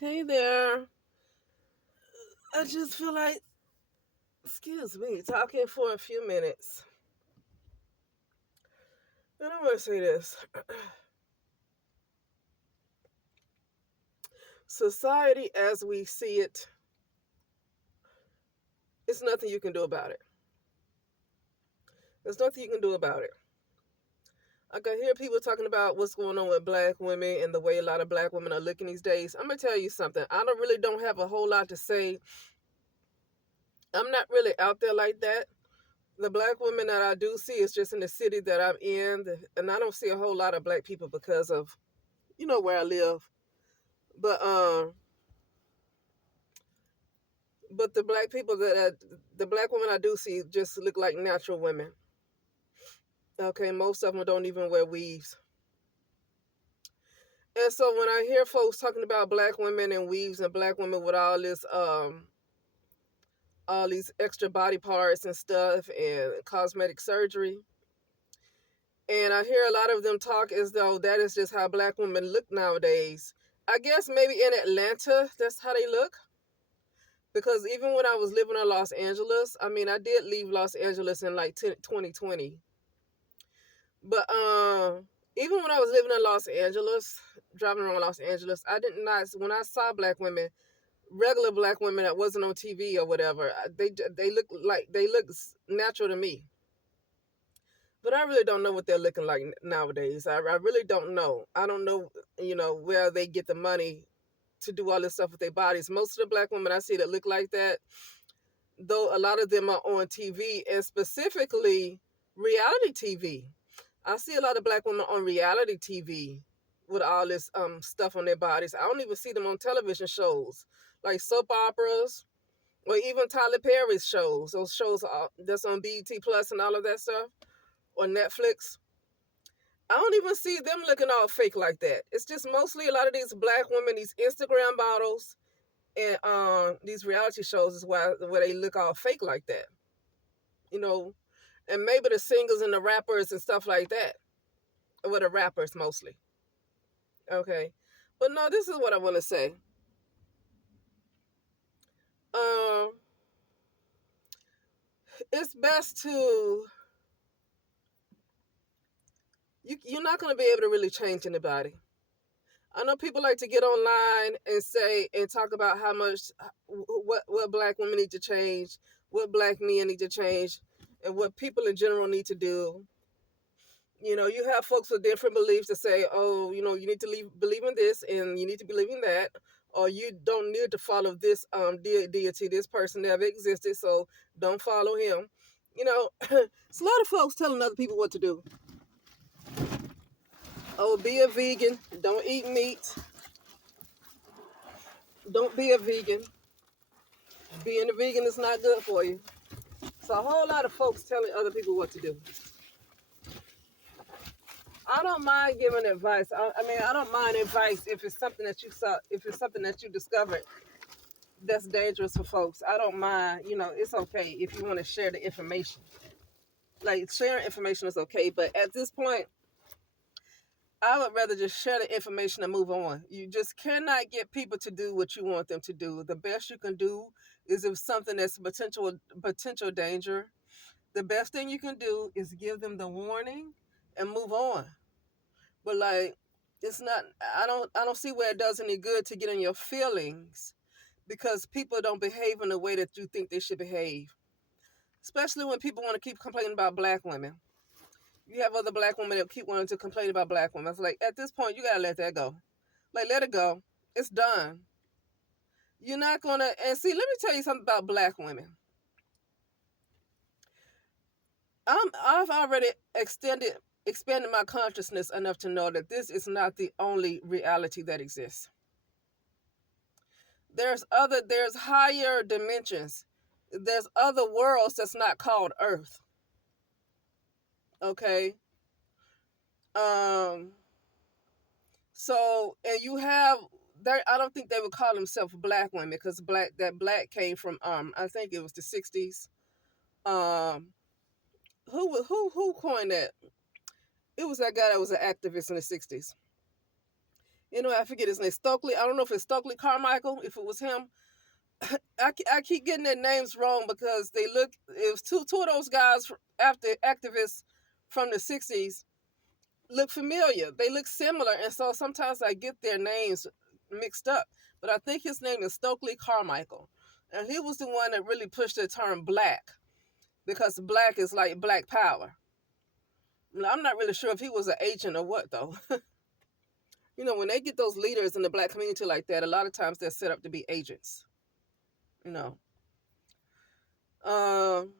Hey there. I just feel like, excuse me, talking for a few minutes. And I want to say this. Society as we see it, it's nothing you can do about it. There's nothing you can do about it. I can hear people talking about what's going on with black women and the way a lot of black women are looking these days. I'm going to tell you something. I don't have a whole lot to say. I'm not really out there like that. The black women that I do see is just in the city that I'm in. And I don't see a whole lot of black people because of, where I live. But But the black people the black women I do see just look like natural women. Okay, most of them don't even wear weaves. And so when I hear folks talking about black women and weaves and black women with all these extra body parts and stuff and cosmetic surgery, and I hear a lot of them talk as though that is just how black women look nowadays. I guess maybe in Atlanta that's how they look. Because even when I was living in Los Angeles, I mean, I did leave Los Angeles in like 2020. But even when I was living in Los Angeles, driving around Los Angeles, I did not when I saw black women, regular black women that wasn't on TV or whatever, they look natural to me. But I really don't know what they're looking like nowadays. I really don't know. I don't know, where they get the money to do all this stuff with their bodies. Most of the black women I see that look like that, though a lot of them are on TV and specifically reality TV. I see a lot of black women on reality TV with all this stuff on their bodies. I don't even see them on television shows like soap operas or even Tyler Perry's shows. Those shows that's on BET Plus and all of that stuff or Netflix. I don't even see them looking all fake like that. It's just mostly a lot of these black women, these Instagram models, and these reality shows is where they look all fake like that. You know, and maybe the singers and the rappers and stuff like that. Or the rappers mostly. Okay. But no, this is what I want to say. Um, it's best to you're not going to be able to really change anybody. I know people like to get online and say and talk about how much what black women need to change, what black men need to change, and what people in general need to do. You have folks with different beliefs that say, oh, you need to believe in this and you need to believe in that, or you don't need to follow this deity. This person never existed, so don't follow him. It's a lot of folks telling other people what to do. Oh, be a vegan. Don't eat meat. Don't be a vegan. Being a vegan is not good for you. So a whole lot of folks telling other people what to do. I don't mind giving advice. I mean, I don't mind advice if it's something that you saw, if it's something that you discovered that's dangerous for folks. I don't mind. It's okay if you want to share the information. Like sharing information is okay, but at this point, I would rather just share the information and move on. You just cannot get people to do what you want them to do. The best you can do is if something that's potential danger. The best thing you can do is give them the warning and move on. But like, it's not. I don't see where it does any good to get in your feelings because people don't behave in the way that you think they should behave. Especially when people want to keep complaining about black women. You have other black women that keep wanting to complain about black women. It's like, at this point, you gotta let that go. Like, let it go. It's done. You're not gonna. And see, let me tell you something about black women. I've already expanded my consciousness enough to know that this is not the only reality that exists. There's higher dimensions. There's other worlds that's not called Earth. Okay. Um. So, and you have there. I don't think they would call themselves black women because black came from I think it was the '60s. Um. Who coined that? It was that guy that was an activist in the '60s. I forget his name, Stokely. I don't know if it's Stokely Carmichael, if it was him. I keep getting their names wrong because it was two of those guys after activists from the 60s look familiar. They look similar. And so sometimes I get their names mixed up. But I think his name is Stokely Carmichael. And he was the one that really pushed the term black because black is like black power. I'm not really sure if he was an agent or what, though. When they get those leaders in the black community like that, a lot of times they're set up to be agents. You know. Um,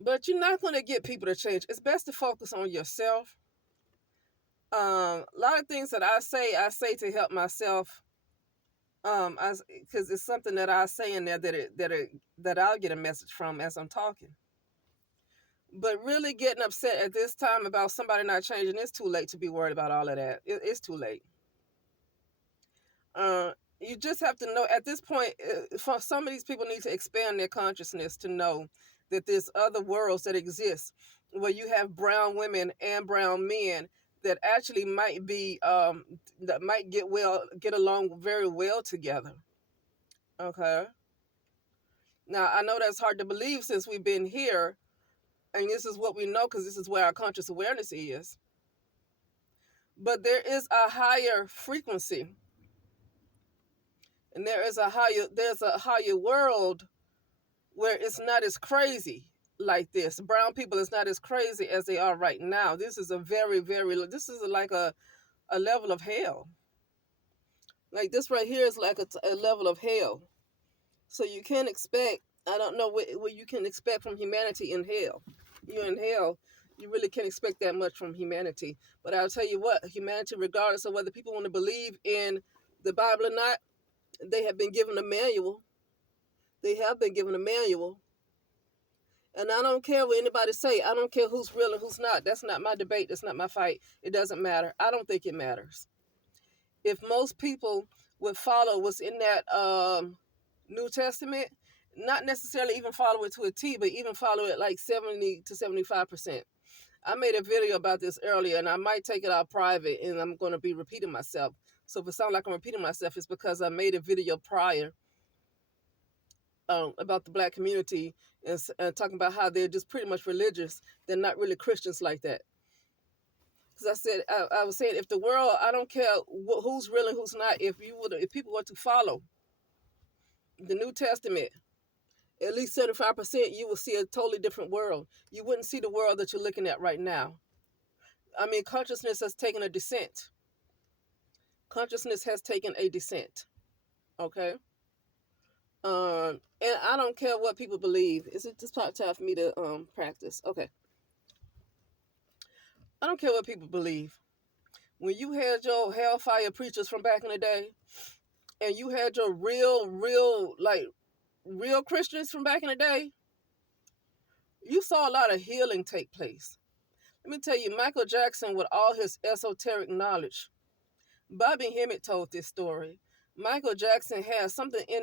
but you're not going to get people to change. It's best to focus on yourself. A lot of things that I say to help myself. Because it's something that I say in there that I'll get a message from as I'm talking. But really getting upset at this time about somebody not changing, it's too late to be worried about all of that. It's too late. You just have to know at this point, for some of these people need to expand their consciousness to know that there's other worlds that exist where you have brown women and brown men that actually might be that might get along very well together. Okay. Now I know that's hard to believe since we've been here, and this is what we know because this is where our conscious awareness is. But there is a higher frequency, and there's a higher world where it's not as crazy like this. Brown people is not as crazy as they are right now. This is this is like a level of hell. Like this right here is like a level of hell. So you can't expect, I don't know what you can expect from humanity in hell. You're in hell, you really can't expect that much from humanity. But I'll tell you what, humanity, regardless of whether people want to believe in the Bible or not, they have been given a manual. They have been given a manual. And I don't care what anybody say. I don't care who's real and who's not. That's not my debate. That's not my fight. It doesn't matter. I don't think it matters. If most people would follow what's in that New Testament, not necessarily even follow it to a T, but even follow it like 70 to 75%. I made a video about this earlier, and I might take it out private, and I'm going to be repeating myself. So if it sounds like I'm repeating myself, it's because I made a video prior about the black community and talking about how they're just pretty much religious. They're not really Christians like that. Because I said, I was saying, if the world, I don't care who's real and who's not, if people were to follow the New Testament, at least 75%, you will see a totally different world. You wouldn't see the world that you're looking at right now. I mean, consciousness has taken a descent. Consciousness has taken a descent. Okay? And I don't care what people believe. Is it just time for me to practice? Okay. I don't care what people believe. When you had your hellfire preachers from back in the day, and you had your real Christians from back in the day, you saw a lot of healing take place. Let me tell you, Michael Jackson, with all his esoteric knowledge, Bobby Hemmett told this story. Michael Jackson has something in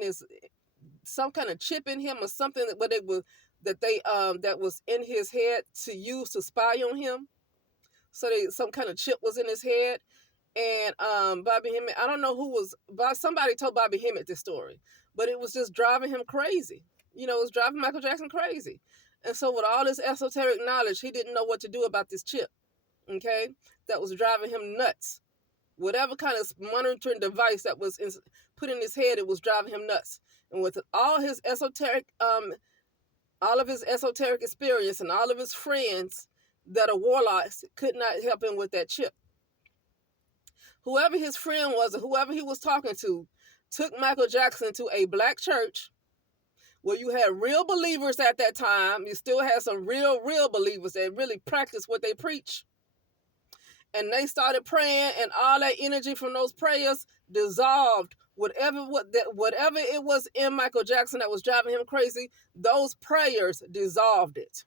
some kind of chip in him or something that was in his head to use to spy on him. So some kind of chip was in his head. And Bobby Hemmett, I don't know somebody told Bobby Hemmett this story, but it was just driving him crazy. It was driving Michael Jackson crazy. And so with all this esoteric knowledge, he didn't know what to do about this chip, okay, that was driving him nuts. Whatever kind of monitoring device that was put in his head, it was driving him nuts. And with all of his esoteric experience and all of his friends that are warlocks could not help him with that chip. Whoever his friend was or whoever he was talking to took Michael Jackson to a black church where you had real believers at that time. You still had some real believers that really practice what they preach. And they started praying, and all that energy from those prayers dissolved. Whatever it was in Michael Jackson that was driving him crazy, those prayers dissolved it.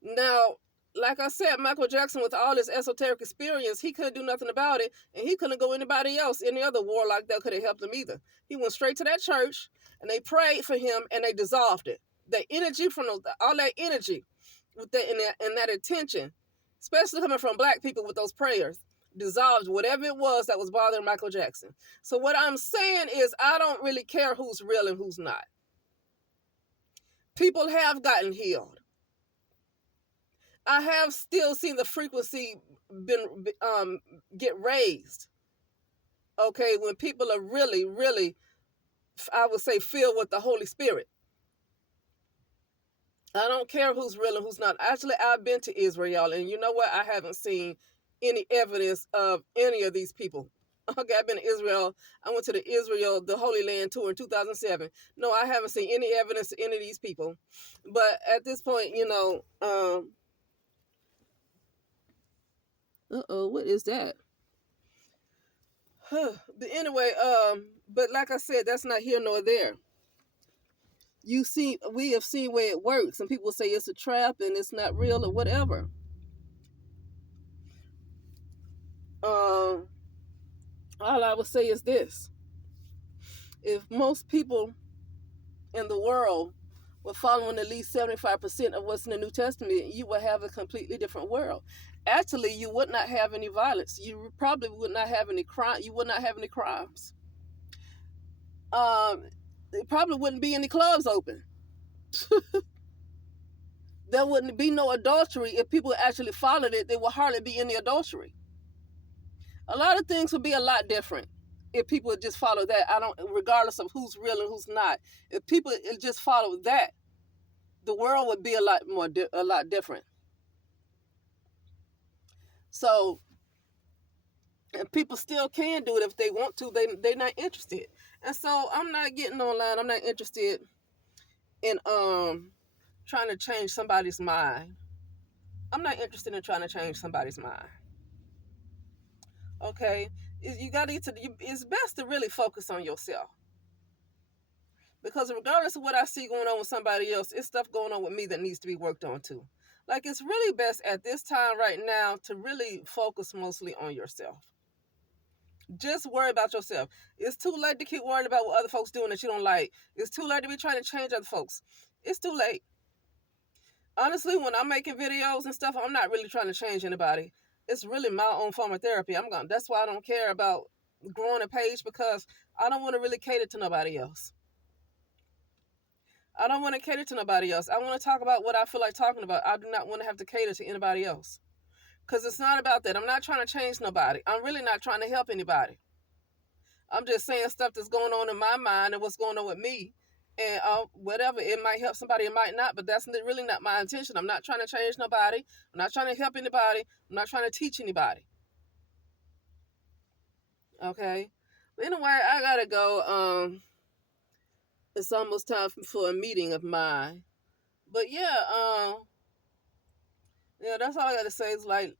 Now, like I said, Michael Jackson, with all this esoteric experience, he couldn't do nothing about it, and he couldn't go anybody else, any other warlock that could have helped him either. He went straight to that church, and they prayed for him, and they dissolved it. The energy from all that energy, with that and that attention, especially coming from black people with those prayers, dissolved whatever it was that was bothering Michael Jackson. So what I'm saying is I don't really care who's real and who's not. People have gotten healed. I have still seen the frequency get raised. Okay, when people are really, really, I would say, filled with the Holy Spirit. I don't care who's real and who's not. Actually, I've been to Israel, and you know what? I haven't seen any evidence of any of these people. Okay, I've been to Israel. I went to the Holy Land tour in 2007. No, I haven't seen any evidence of any of these people. But at this point, what is that? But anyway, but like I said, that's not here nor there. We have seen where it works, and people say it's a trap and it's not real or whatever. All I would say is this: if most people in the world were following at least 75% of what's in the New Testament, you would have a completely different world. Actually, you would not have any violence. You probably would not have any crime. You would not have any crimes. There probably wouldn't be any clubs open. There wouldn't be no adultery. If people actually followed it, there would hardly be any adultery. A lot of things would be a lot different if people would just follow that. Regardless of who's real and who's not. If people just follow that, the world would be a lot different. So, and people still can do it if they want to. They're not interested. And so I'm not getting online. I'm not interested in trying to change somebody's mind. I'm not interested in trying to change somebody's mind. Okay? It's best to really focus on yourself. Because regardless of what I see going on with somebody else, it's stuff going on with me that needs to be worked on too. Like, it's really best at this time right now to really focus mostly on yourself. Just worry about yourself. It's too late to keep worrying about what other folks doing that you don't like. It's too late to be trying to change other folks. It's too late. Honestly, when I'm making videos and stuff, I'm not really trying to change anybody. It's really my own form of therapy. That's why I don't care about growing a page, because I don't want to really cater to nobody else. I don't want to cater to nobody else. I want to talk about what I feel like talking about. I do not want to have to cater to anybody else. Because it's not about that. I'm not trying to change nobody. I'm really not trying to help anybody. I'm just saying stuff that's going on in my mind and what's going on with me. And whatever, it might help somebody, it might not, but that's really not my intention. I'm not trying to change nobody. I'm not trying to help anybody. I'm not trying to teach anybody. Okay? But anyway, I gotta go. It's almost time for a meeting of mine. But yeah, that's all I gotta say is, like,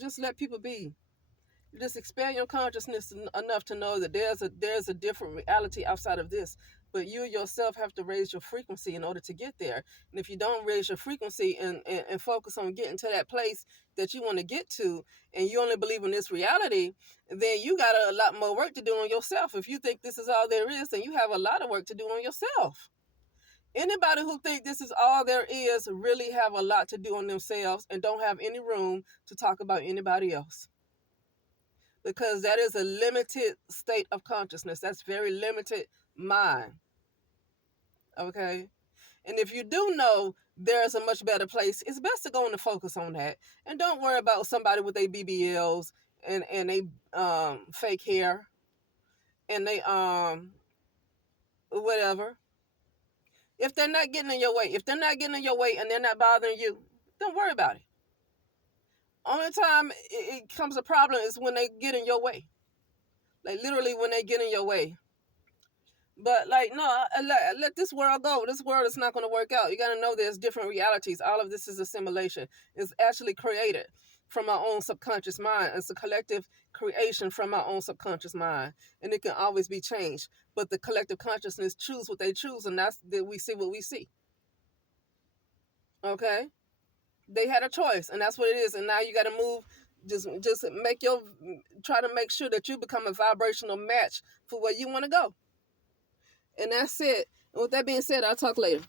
just let people be. Just expand your consciousness enough to know that there's a different reality outside of this. But you yourself have to raise your frequency in order to get there. And if you don't raise your frequency and focus on getting to that place that you want to get to, and you only believe in this reality, then you got a lot more work to do on yourself. If you think this is all there is, then you have a lot of work to do on yourself. Anybody who think this is all there is really have a lot to do on themselves and don't have any room to talk about anybody else. Because that is a limited state of consciousness. That's very limited mind. Okay? And if you do know there's a much better place, it's best to go and focus on that. And don't worry about somebody with their BBLs and they fake hair and they whatever. If they're not getting in your way, and they're not bothering you, don't worry about it. Only time it comes a problem is when they get in your way. Like, literally when they get in your way. But, like, no, let this world go. This world is not going to work out. You got to know there's different realities. All of this is a simulation. It's actually created from our own subconscious mind. It's a collective creation from our own subconscious mind. And it can always be changed. But the collective consciousness choose what they choose, and that's that we see what we see. Okay? They had a choice, and that's what it is. And now you got to move. Just try to make sure that you become a vibrational match for where you want to go. And that's it. And with that being said, I'll talk later.